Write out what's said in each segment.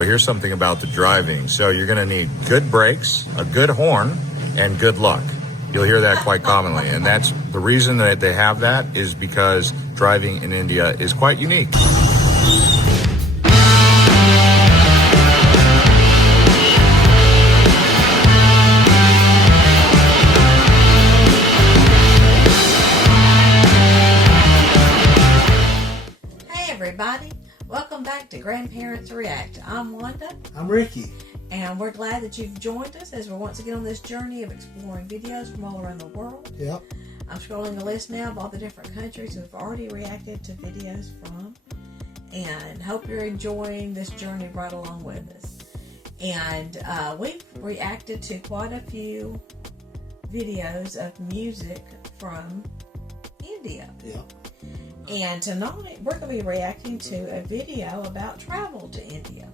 Here's something about the driving. So you're going to need good brakes, a good horn, and good luck. You'll hear that quite commonly. And that's the reason that they have that is because driving in India is quite unique. Hey everybody, welcome back to Grandparents React. I'm Wanda. I'm Ricky. And we're glad that you've joined us as we're once again on this journey of exploring videos from all around the world. Yep. I'm scrolling a list now of all the different countries we've already reacted to videos from. And hope you're enjoying this journey right along with us. And we've reacted to quite a few videos of music from India. Yep. And tonight we're going to be reacting to a video about travel to India.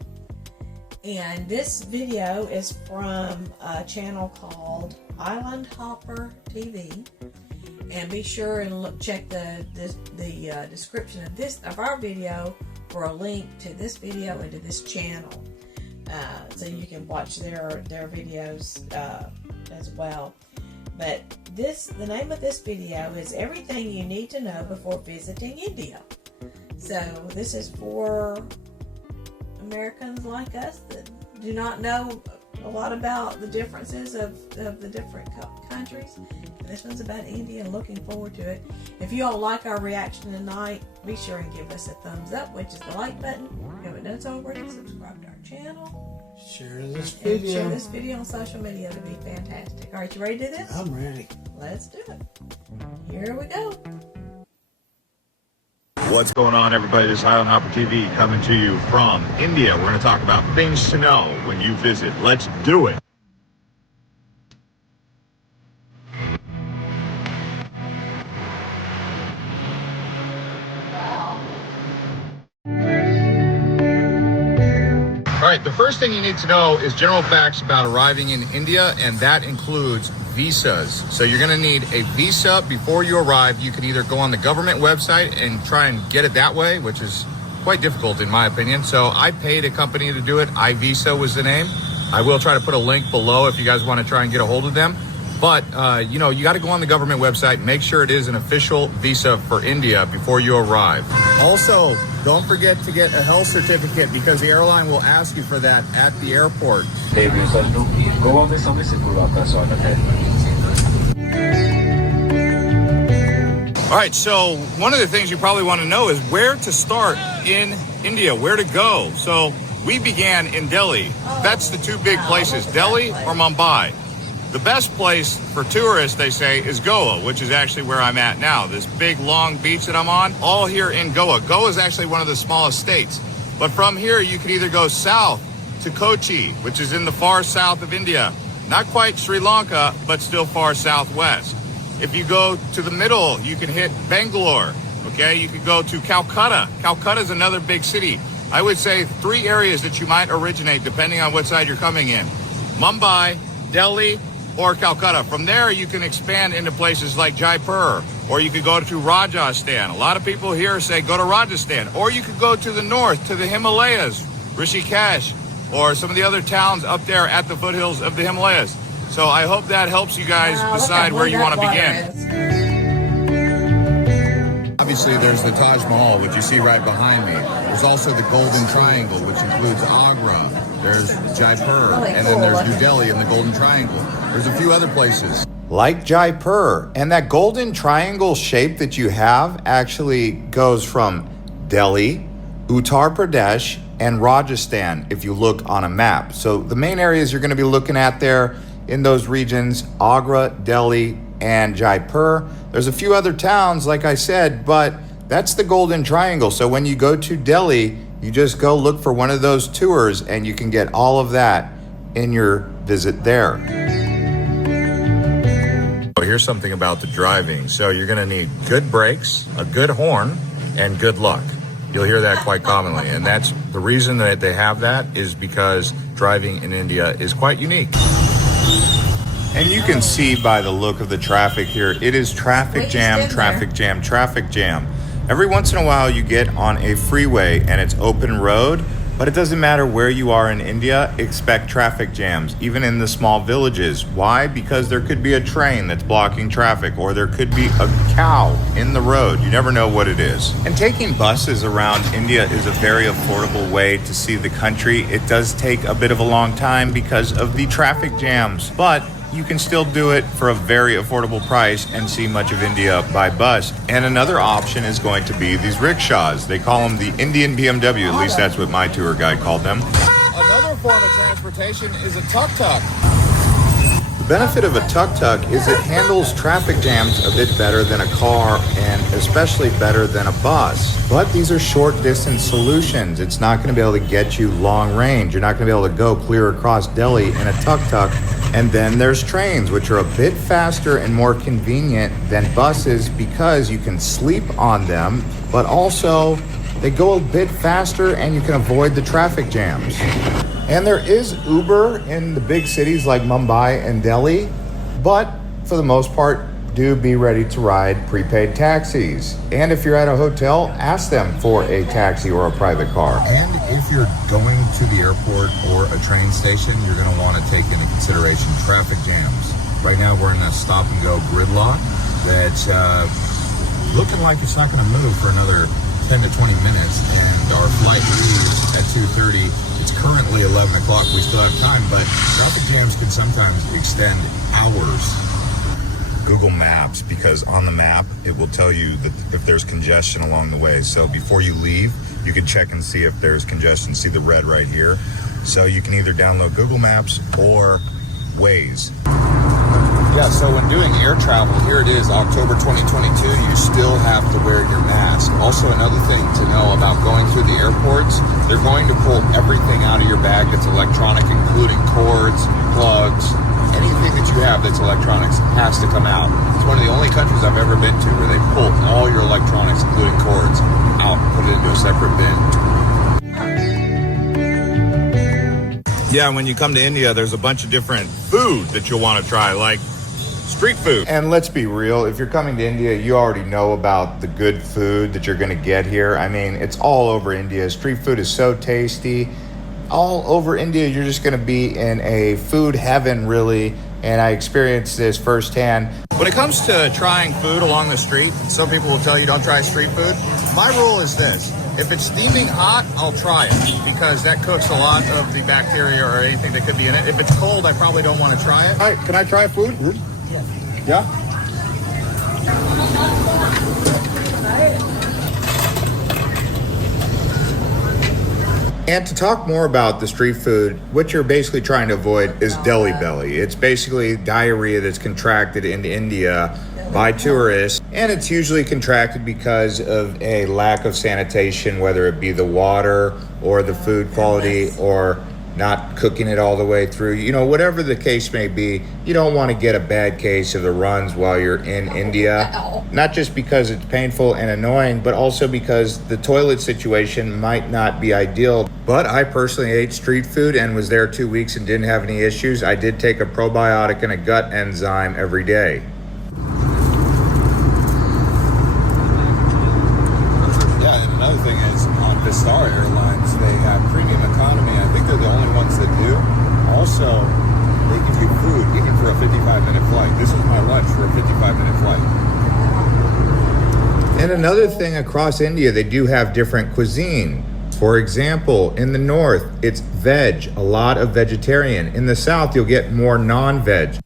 And this video is from a channel called Island Hopper TV. And be sure and check the description of our video for a link to this video and to this channel, so you can watch their videos as well. But the name of this video is Everything You Need to Know Before Visiting India. So this is for Americans like us that do not know a lot about the differences of the different countries. And this one's about India and looking forward to it. If you all like our reaction tonight, be sure and give us a thumbs up, which is the like button. If you haven't done so already, subscribe to our channel. Share this And video. share this video on social media. It'll be fantastic. All right, you ready to do this? I'm ready. Let's do it. Here we go. What's going on, everybody? This is Island Hopper TV coming to you from India. We're going to talk about things to know when you visit. Let's do it. All right, the first thing you need to know is general facts about arriving in India, and that includes visas. So you're going to need a visa before you arrive. You can either go on the government website and try and get it that way, which is quite difficult in my opinion. So I paid a company to do it. iVisa was the name. I will try to put a link below if you guys want to try and get a hold of them. But, you know, you got to go on the government website, make sure it is an official visa for India before you arrive. Also, don't forget to get a health certificate because the airline will ask you for that at the airport. All right, so one of the things you probably want to know is where to start in India, where to go. So we began in Delhi. That's the two big places, Delhi or Mumbai. The best place for tourists, they say, is Goa, which is actually where I'm at now. This big, long beach that I'm on, all here in Goa. Goa is actually one of the smallest states. But from here, you can either go south to Kochi, which is in the far south of India. Not quite Sri Lanka, but still far southwest. If you go to the middle, you can hit Bangalore, okay? You could go to Calcutta. Calcutta is another big city. I would say 3 areas that you might originate, depending on what side you're coming in. Mumbai, Delhi, or Calcutta. From there, you can expand into places like Jaipur, or you could go to Rajasthan. A lot of people here say go to Rajasthan, or you could go to the north, to the Himalayas, Rishikesh, or some of the other towns up there at the foothills of the Himalayas. So I hope that helps you guys decide where you want to begin. Obviously, there's the Taj Mahal, which you see right behind me. There's also the Golden Triangle, which includes Agra. There's Jaipur, and then there's New Delhi in the Golden Triangle. There's a few other places. Like Jaipur, and that golden triangle shape that you have actually goes from Delhi, Uttar Pradesh, and Rajasthan if you look on a map. So the main areas you're going to be looking at there in those regions, Agra, Delhi, and Jaipur. There's a few other towns, like I said, but that's the Golden Triangle. So when you go to Delhi, you just go look for one of those tours and you can get all of that in your visit there. Here's something about the driving. So you're going to need good brakes, a good horn, and good luck. You'll hear that quite commonly. And that's the reason that they have that is because driving in India is quite unique. And you can see by the look of the traffic here, it is traffic jam, traffic jam, traffic jam. Every once in a while you get on a freeway and it's open road, But it doesn't matter where you are in India, expect traffic jams, even in the small villages. Why? Because there could be a train that's blocking traffic, or there could be a cow in the road. You never know what it is. And taking buses around India is a very affordable way to see the country. It does take a bit of a long time because of the traffic jams, but you can still do it for a very affordable price and see much of India by bus. And another option is going to be these rickshaws. They call them the Indian BMW, at least that's what my tour guide called them. Another form of transportation is a tuk-tuk. The benefit of a tuk-tuk is it handles traffic jams a bit better than a car, and especially better than a bus. But these are short distance solutions. It's not going to be able to get you long range. You're not going to be able to go clear across Delhi in a tuk-tuk. And then there's trains, which are a bit faster and more convenient than buses because you can sleep on them, but also they go a bit faster and you can avoid the traffic jams. And there is Uber in the big cities like Mumbai and Delhi, but for the most part, do be ready to ride prepaid taxis. And if you're at a hotel, ask them for a taxi or a private car. And if you're going to the airport or a train station, you're going to want to take into consideration traffic jams. Right now, we're in a stop and go gridlock that's looking like it's not going to move for another 10 to 20 minutes. And our flight leaves at 2:30. It's currently 11 o'clock. We still have time, but traffic jams can sometimes extend hours. Google Maps, because on the map it will tell you that if there's congestion along the way. So before you leave, you can check and see if there's congestion. See the red right here. So you can either download Google Maps or Waze. Yeah, so when doing air travel, here it is, October 2022, you still have to wear your mask. Also, another thing to know about going through the airports, they're going to pull everything out of your bag that's electronic, including cords, plugs, anything that you have that's electronics has to come out. It's one of the only countries I've ever been to where they pull all your electronics, including cords, out and put it into a separate bin. Yeah, when you come to India, there's a bunch of different food that you'll want to try, like street food. And let's be real, if you're coming to India, you already know about the good food that you're going to get here. I mean, it's all over India. Street food is so tasty. All over India, you're just going to be in a food heaven, really. And I experienced this firsthand. When it comes to trying food along the street, some people will tell you don't try street food. My rule is this. If it's steaming hot, I'll try it because that cooks a lot of the bacteria or anything that could be in it. If it's cold, I probably don't want to try it. All right, can I try food? Yeah? And to talk more about the street food, what you're basically trying to avoid is Delhi belly. It's basically diarrhea that's contracted in India by tourists, and it's usually contracted because of a lack of sanitation, whether it be the water or the food quality or not cooking it all the way through. You know, whatever the case may be, you don't want to get a bad case of the runs while you're in India. Not just because it's painful and annoying, but also because the toilet situation might not be ideal. But I personally ate street food and was there 2 weeks and didn't have any issues. I did take a probiotic and a gut enzyme every day. Yeah, and another thing is on Vistar Airlines, they have premium economy. I think they're the only ones that do. Also, they give you food even for a 55-minute flight. This is my lunch for a 55-minute flight. And another thing, across India, they do have different cuisine. For example, in the north, it's veg, a lot of vegetarian. In the south, you'll get more non-veg.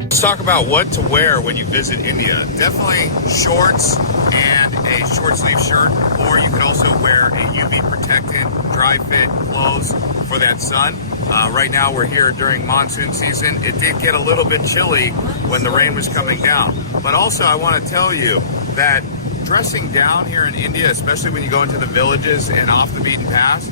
Let's talk about what to wear when you visit India. Definitely shorts and a short sleeve shirt, or you could also wear a UV protectant, dry fit clothes for that sun. Right now we're here during monsoon season. It did get a little bit chilly when the rain was coming down. But also I want to tell you that dressing down here in India, especially when you go into the villages and off the beaten path,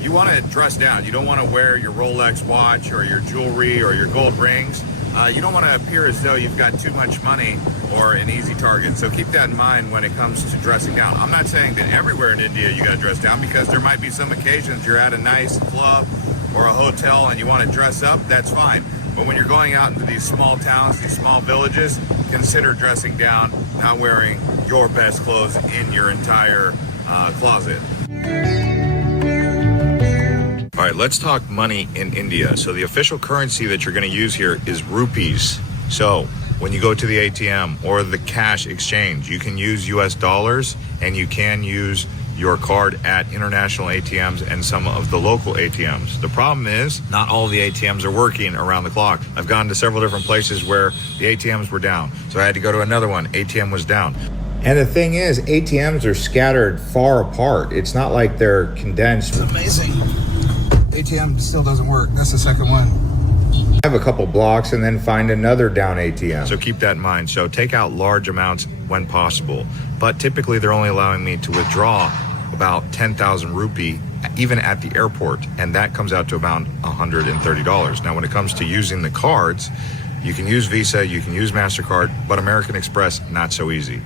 you want to dress down. You don't want to wear your Rolex watch or your jewelry or your gold rings. You don't want to appear as though you've got too much money or an easy target. So keep that in mind when it comes to dressing down. I'm not saying that everywhere in India you got to dress down, because there might be some occasions you're at a nice club or a hotel and you want to dress up, that's fine. But when you're going out into these small towns, these small villages, consider dressing down, not wearing your best clothes in your entire closet. All right, let's talk money in India. So the official currency that you're going to use here is rupees. So when you go to the ATM or the cash exchange, you can use US dollars and you can use your card at international ATMs and some of the local ATMs. The problem is not all of the ATMs are working around the clock. I've gone to several different places where the ATMs were down. So I had to go to another one. ATM was down. And the thing is, ATMs are scattered far apart. It's not like they're condensed. Amazing. ATM still doesn't work. That's the second one. Have a couple blocks and then find another down ATM. So keep that in mind. So take out large amounts when possible. But typically they're only allowing me to withdraw about 10,000 rupee even at the airport. And that comes out to about $130. Now, when it comes to using the cards, you can use Visa, you can use MasterCard, but American Express, not so easy.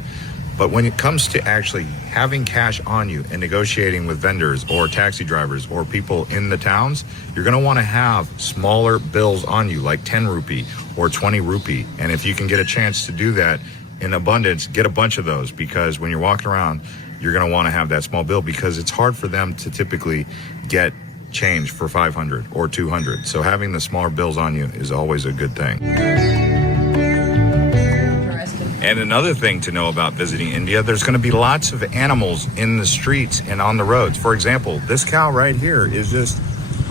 But when it comes to actually having cash on you and negotiating with vendors or taxi drivers or people in the towns, you're going to want to have smaller bills on you, like 10 rupee or 20 rupee. And if you can get a chance to do that in abundance, get a bunch of those, because when you're walking around, you're going to want to have that small bill because it's hard for them to typically get change for 500 or 200. So having the smaller bills on you is always a good thing. And another thing to know about visiting India, there's going to be lots of animals in the streets and on the roads. For example, this cow right here is just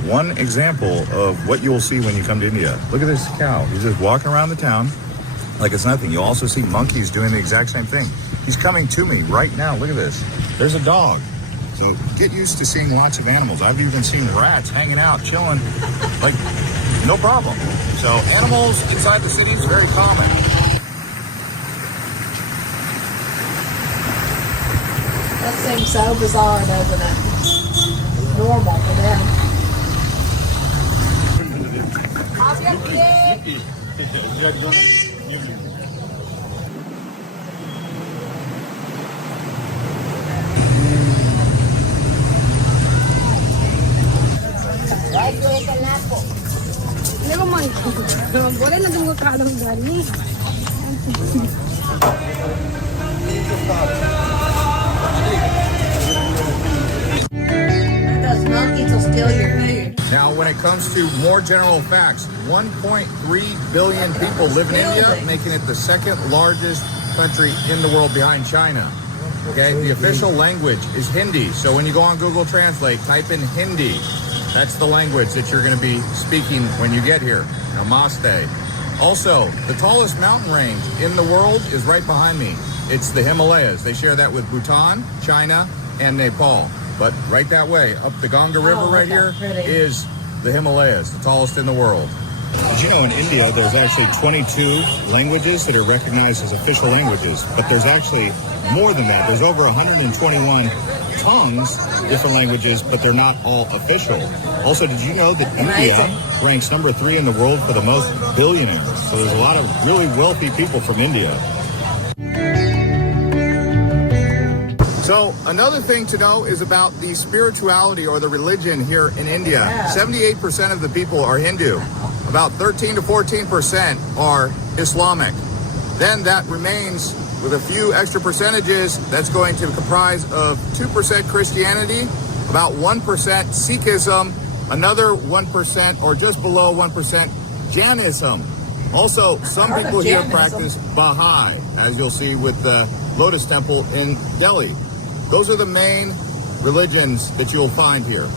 one example of what you'll see when you come to India. Look at this cow. He's just walking around the town like it's nothing. You'll also see monkeys doing the exact same thing. He's coming to me right now. Look at this. There's a dog. So get used to seeing lots of animals. I've even seen rats hanging out, chilling, like no problem. So animals inside the city is very common. That seems so bizarre, doesn't it? Normal for them. Boleh na tunggu kalong gani. Those monkeys will steal your food. Now, when it comes to more general facts, 1.3 billion people live in India, making it the second largest country in the world behind China. Okay, the official language is Hindi. So when you go on Google Translate, type in Hindi. That's the language that you're going to be speaking when you get here. Namaste. Also, the tallest mountain range in the world is right behind me. It's the Himalayas. They share that with Bhutan, China, and Nepal. But right that way, up the Ganga River right here, is the Himalayas, the tallest in the world. Did you know in India there's actually 22 languages that are recognized as official languages, but there's actually more than that. There's over 121 tongues, different languages, but they're not all official. Also, did you know that India ranks number 3 in the world for the most billionaires? So there's a lot of really wealthy people from India. So another thing to know is about the spirituality or the religion here in India. 78% of the people are Hindu. About 13 to 14% are Islamic. Then that remains with a few extra percentages that's going to comprise of 2% Christianity, about 1% Sikhism, another 1% or just below 1% Jainism. Also, some people here practice Baha'i, as you'll see with the Lotus Temple in Delhi. Those are the main religions that you'll find here.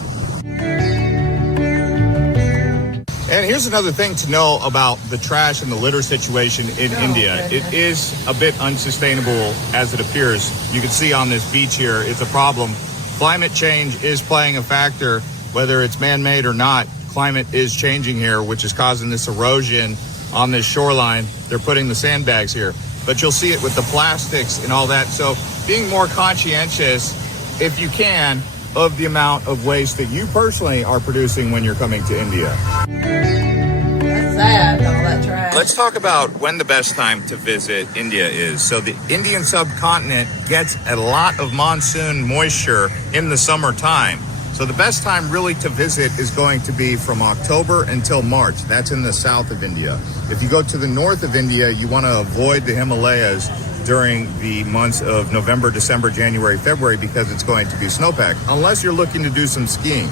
And here's another thing to know about the trash and the litter situation in India. It is a bit unsustainable as it appears. You can see on this beach here, it's a problem. Climate change is playing a factor, whether it's man-made or not. Climate is changing here, which is causing this erosion on this shoreline. They're putting the sandbags here, but you'll see it with the plastics and all that. So being more conscientious, if you can, of the amount of waste that you personally are producing when you're coming to India. That's sad, all that trash. Let's talk about when the best time to visit India is. So the Indian subcontinent gets a lot of monsoon moisture in the summertime. So the best time really to visit is going to be from October until March. That's in the south of India. If you go to the north of India, you want to avoid the Himalayas during the months of November, December, January, February, because it's going to be snowpack, unless you're looking to do some skiing.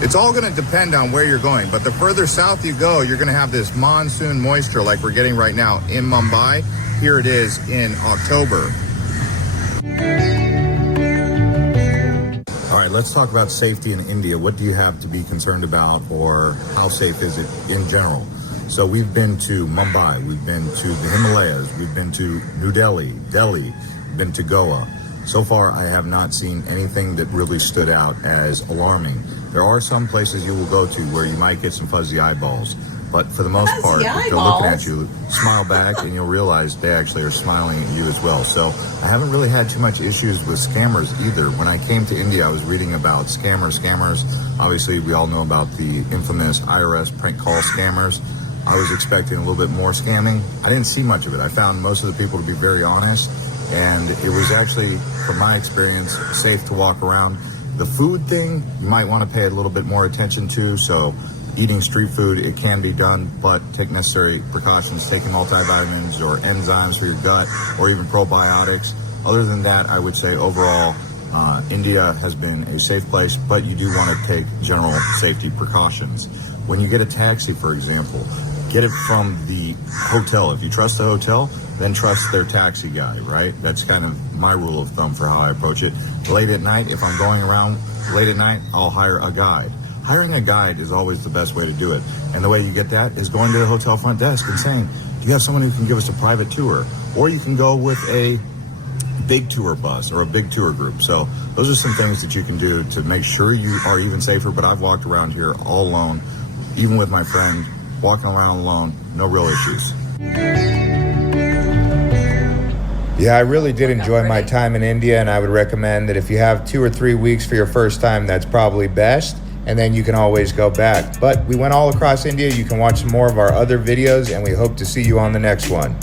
It's all going to depend on where you're going, but the further south you go, you're going to have this monsoon moisture like we're getting right now in Mumbai. Here it is in October. All right, let's talk about safety in India. What do you have to be concerned about, or how safe is it in general? So we've been to Mumbai, we've been to the Himalayas, we've been to New Delhi, we've been to Goa. So far, I have not seen anything that really stood out as alarming. There are some places you will go to where you might get some fuzzy eyeballs, but for the most part, if they're looking at you, smile back and you'll realize they actually are smiling at you as well. So I haven't really had too much issues with scammers either. When I came to India, I was reading about scammers. Obviously, we all know about the infamous IRS prank call scammers. I was expecting a little bit more scamming. I didn't see much of it. I found most of the people to be very honest, and it was actually, from my experience, safe to walk around. The food thing, you might want to pay a little bit more attention to. So eating street food, it can be done, but take necessary precautions, taking multivitamins or enzymes for your gut, or even probiotics. Other than that, I would say overall, India has been a safe place, but you do want to take general safety precautions. When you get a taxi, for example, get it from the hotel. If you trust the hotel, then trust their taxi guy, right? That's kind of my rule of thumb for how I approach it. Late at night, if I'm going around late at night, I'll hire a guide. Hiring a guide is always the best way to do it. And the way you get that is going to the hotel front desk and saying, do you have someone who can give us a private tour? Or you can go with a big tour bus or a big tour group. So those are some things that you can do to make sure you are even safer. But I've walked around here all alone, even with my friend, walking around alone, no real issues. Yeah, I really did enjoy my time in India, and I would recommend that if you have 2 or 3 weeks for your first time, that's probably best, and then you can always go back. But we went all across India. You can watch some more of our other videos, and we hope to see you on the next one.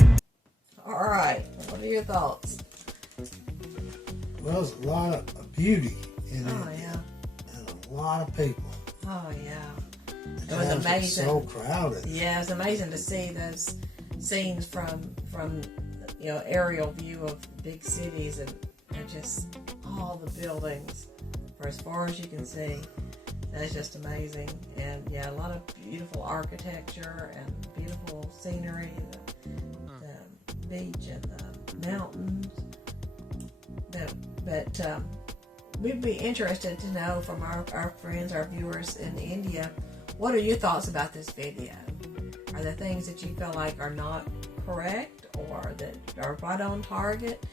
All right, what are your thoughts? Well, there's a lot of beauty in it. Oh, yeah. And a lot of people. Oh, yeah. The It was towns are amazing. so crowded. Yeah, it was amazing to see those scenes from aerial view of big cities and just all the buildings for as far as you can see. That's just amazing. And yeah, a lot of beautiful architecture and beautiful scenery, the beach and the mountains. But we'd be interested to know from our friends, our viewers in India, what are your thoughts about this video? Are there things that you feel like are not correct or that are right on target?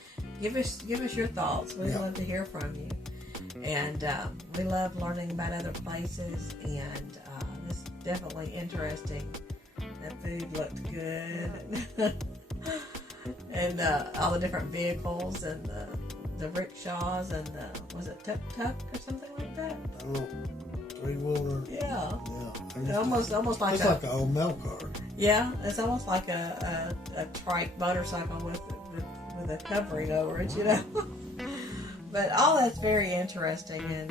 Give us your thoughts. We'd love to hear from you. And we love learning about other places, and it's definitely interesting. That food looked good. And all the different vehicles and the rickshaws and was it tuk-tuk or something like that? Oh, three-wheeler. Yeah. Yeah. Almost like it's like an old milk cart. Yeah, it's almost like a trike motorcycle with a covering over it, you know. But all that's very interesting, and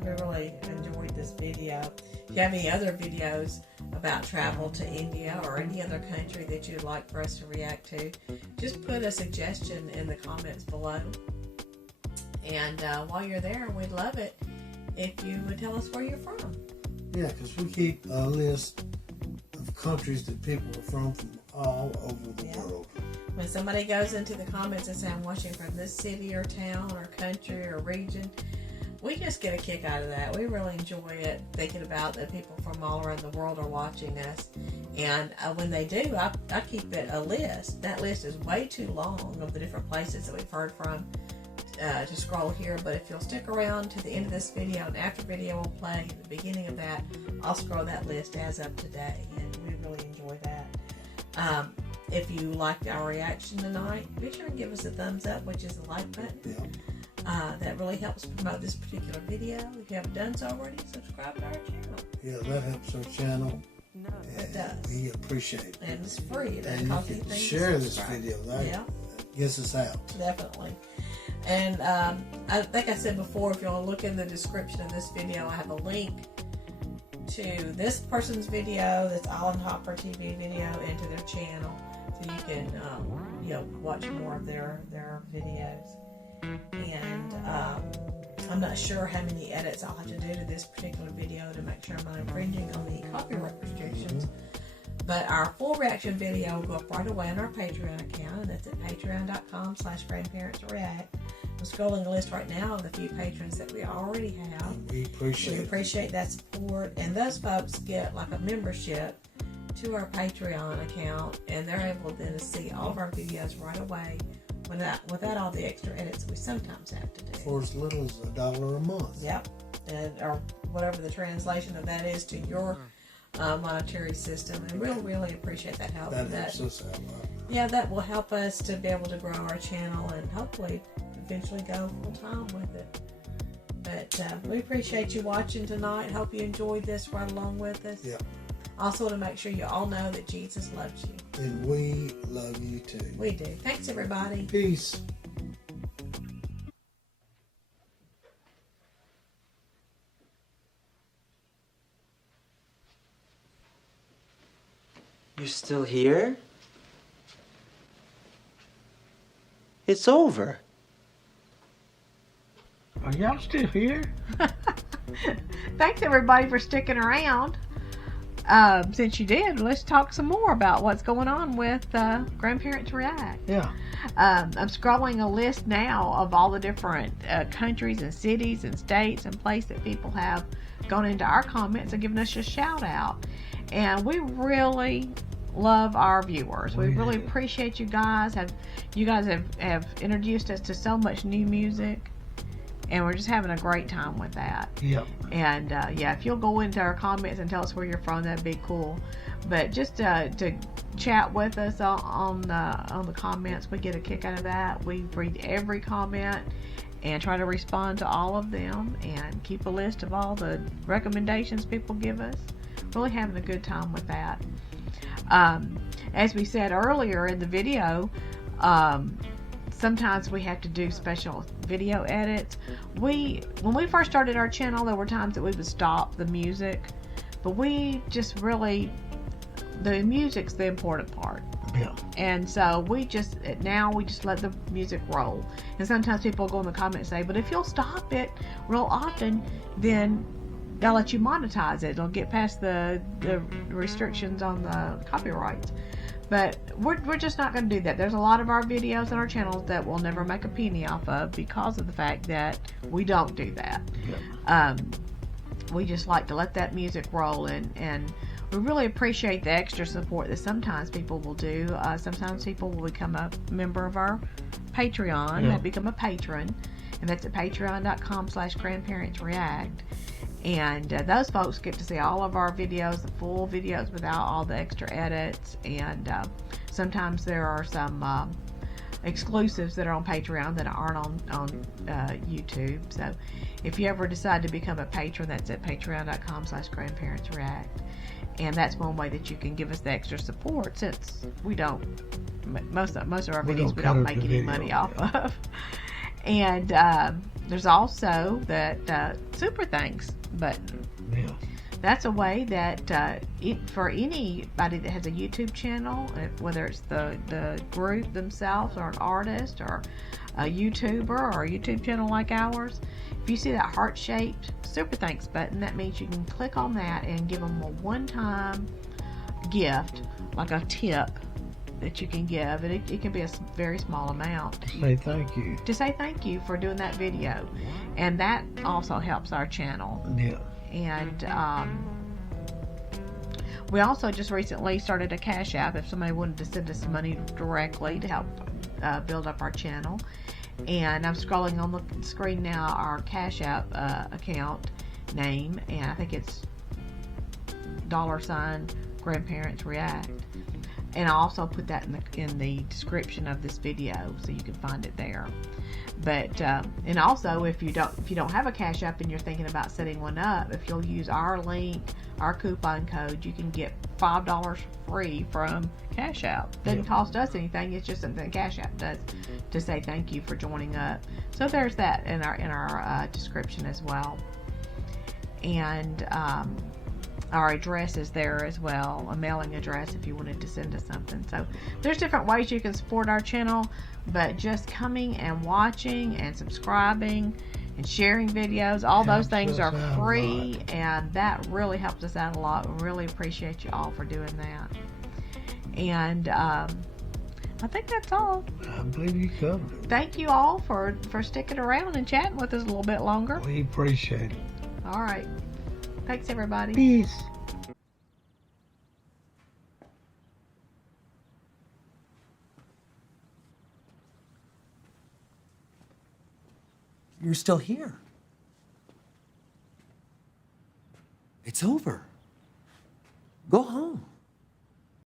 we really enjoyed this video. If you have any other videos about travel to India or any other country that you'd like for us to react to, just put a suggestion in the comments below. And while you're there, we'd love it if you would tell us where you're from. Yeah, because we keep a list of countries that people are from all over the world. When somebody goes into the comments and says, I'm watching from this city or town or country or region, we just get a kick out of that. We really enjoy it, thinking about that people from all around the world are watching us. And when they do, I keep it a list. That list is way too long of the different places that we've heard from to scroll here. But if you'll stick around to the end of this video, and after video will play at the beginning of that, I'll scroll that list as of today. And we really enjoy that. If you liked our reaction tonight, be sure and give us a thumbs up, which is the like button. That really helps promote this particular video. If you haven't done so already, subscribe to our channel. Yeah, that helps our channel. It does. We appreciate it. And it's free. It And doesn't cost you can anything to share this subscribe. video. That gets us out. Definitely. And I think I said before, if you'll look in the description of this video, I have a link to this person's video, that's Island Hopper TV video, and to their channel. So you can you'll watch more of their videos. And I'm not sure how many edits I'll have to do to this particular video to make sure I'm not infringing on the copyright restrictions. But our full reaction video will go up right away on our Patreon account, and that's at patreon.com/grandparentsreact. I'm scrolling a list right now of the few patrons that we already have. We appreciate that support, and those folks get like a membership to our Patreon account, and they're able then to see all of our videos right away without all the extra edits we sometimes have to do. For as little as $1 a month. Yep, and or whatever the translation of that is to your monetary system, and we'll really appreciate that help. That helps us out a lot. Yeah, that will help us to be able to grow our channel and hopefully eventually go full time with it. But we appreciate you watching tonight. Hope you enjoyed this right along with us. Yep. Also, to make sure you all know that Jesus loves you. And we love you too. We do. Thanks, everybody. Peace. You're still here? It's over. Are y'all still here? Thanks, everybody, for sticking around. Since you did, let's talk some more about what's going on with Grandparents React. Yeah. I'm scrolling a list now of all the different countries and cities and states and places that people have gone into our comments and given us a shout out. And we really love our viewers. We really appreciate you guys. You guys have introduced us to so much new music, and we're just having a great time with that. Yep. And yeah, if you'll go into our comments and tell us where you're from, that'd be cool. But just to chat with us on the comments, we get a kick out of that. We read every comment and try to respond to all of them and keep a list of all the recommendations people give us. Really having a good time with that. As we said earlier in the video, sometimes we have to do special video edits. When we first started our channel, there were times that we would stop the music, but we just really, the music's the important part. Yeah. And so we just let the music roll. And sometimes people go in the comments and say, but if you'll stop it real often, then they'll let you monetize it. It'll get past the restrictions on the copyrights. But we're just not going to do that. There's a lot of our videos on our channels that we'll never make a penny off of because of the fact that we don't do that. Yeah. We just like to let that music roll, and we really appreciate the extra support that sometimes people will do. Sometimes people will become a member of our Patreon. Yeah. They become a patron, and that's at patreon.com/grandparentsreact. And those folks get to see all of our videos, the full videos without all the extra edits. And sometimes there are some exclusives that are on Patreon that aren't on YouTube. So if you ever decide to become a patron, that's at patreon.com/grandparentsreact. And that's one way that you can give us the extra support, since we don't, most of our videos we don't make any money off of. And there's also that super thanks button. Yeah. That's a way that for anybody that has a YouTube channel, whether it's the group themselves or an artist or a YouTuber or a YouTube channel like ours, if you see that heart-shaped super thanks button, that means you can click on that and give them a one-time gift, like a tip that you can give, and it can be a very small amount. Say thank you. To say thank you for doing that video, and that also helps our channel. Yeah. And we also just recently started a CashApp if somebody wanted to send us money directly to help build up our channel. And I'm scrolling on the screen now our CashApp account name, and I think it's $grandparentsreact. And I'll also put that in the description of this video, so you can find it there. But and also, if you don't have a Cash App and you're thinking about setting one up, if you'll use our link, our coupon code, you can get $5 free from Cash App. Doesn't cost us anything. It's just something Cash App does to say thank you for joining up. So there's that in our description as well. And our address is there as well, a mailing address if you wanted to send us something. So there's different ways you can support our channel, but just coming and watching and subscribing and sharing videos, all those things are free, and that really helps us out a lot. We really appreciate you all for doing that. And I think that's all. I believe you covered it. Thank you all for sticking around and chatting with us a little bit longer. We appreciate it. All right. Thanks, everybody. Peace. You're still here. It's over. Go home.